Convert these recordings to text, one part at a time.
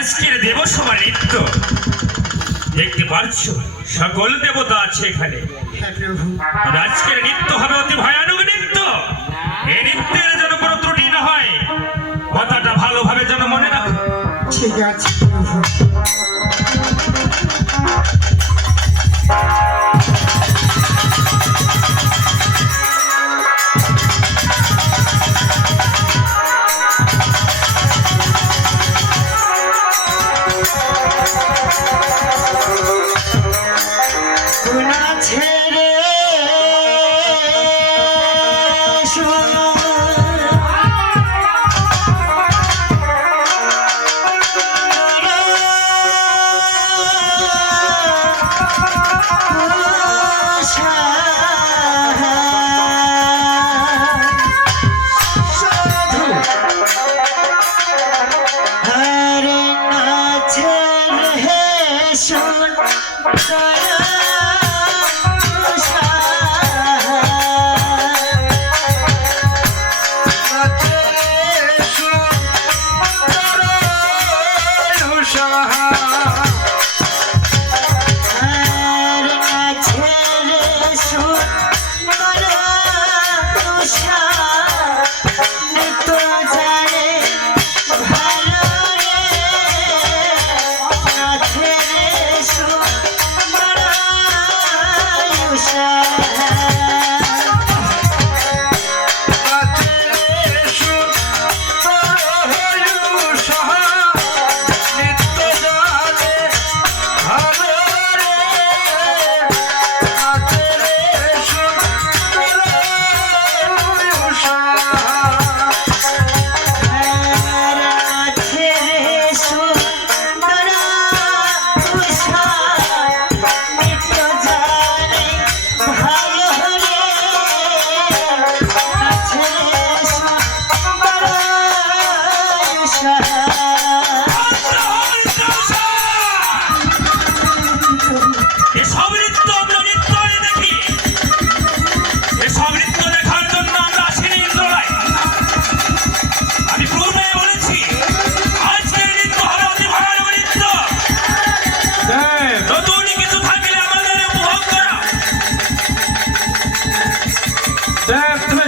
আজকের দেবসভা নৃত্য দেখতে পাচ্ছ সকল দেবতা আছে এখানে। আজকের নৃত্য হবে অতি ভয়ানক নৃত্য। এই নৃত্যের যেন কোনো ত্রুটি না হয়, কথাটা ভালোভাবে যেন মনে রাখো। ঠিক আছে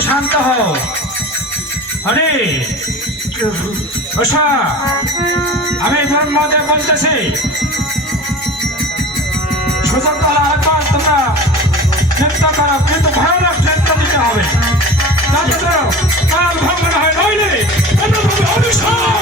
শান্ত হও। আরে আমি ব্রহ্মদেব বলতেছি, সুযোগ হলে আরেকবার তোমরা নৃত্য করো, কিন্তু ভয়ানক নৃত্য দিতে হবে, কাল ভঙ্গন হয় নইলে অন্যভাবে অভিশাপ।